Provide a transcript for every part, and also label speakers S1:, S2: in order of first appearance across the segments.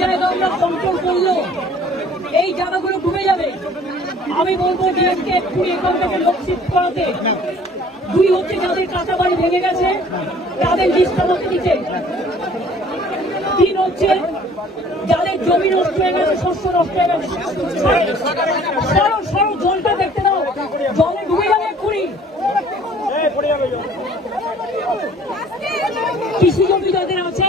S1: জায়গা আমরা কন্ট্রোল করল এই জায়গাগুলো ডুবে যাবে। আমি বলব ডিএমকে এক্ষুনি এখান থেকে লোক শিফট করাতে দুই হচ্ছে যাদের কাঁচা বাড়ি ভেঙে গেছে, তাদের লিস্ট আমাকে দিতে। তিন হচ্ছে যাদের জমি নষ্ট হয়ে গেছে, শস্য নষ্ট হয়ে গেছে। সরো সরো, জলটা দেখতে দাও। জলে ডুবে যাবে এক্ষুনি। কৃষি জমি যাদের আছে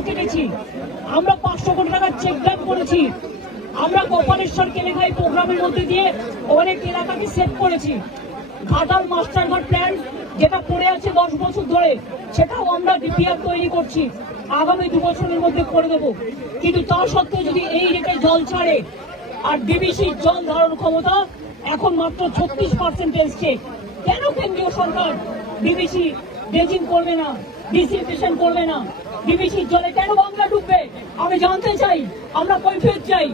S1: কেটেছি আমরা পাঁচশো কোটি টাকার চেক ড্যাম করেছি। আমরা গোপালেশ্বর কেলেঘাই প্রোগ্রামের মধ্যে দিয়ে অনেক এলাকাকে সেভ করেছি। ঘাটাল মাস্টার ঘাট প্ল্যান যেটা পড়ে আছে দশ বছর ধরে, সেটাও আমরা ডিপিআর তৈরি করছি। আগামী দু বছরের মধ্যে করে দেবো। কিন্তু তা সত্ত্বেও যদি এই রেটে জল ছাড়ে আর ডিবিসির জল ধারণ ক্ষমতা এখন মাত্র ছত্রিশ পার্সেন্ট এসছে, কেন কেন্দ্রীয় সরকার ডিবিসি ড্রেজিং করবে না ডিস্ট্রিবিউশন করবে না। ডিবিসির জলে কেন বাংলা ডুববে? আমি জানতে চাই, আমরা কৈফিয়ত চাই।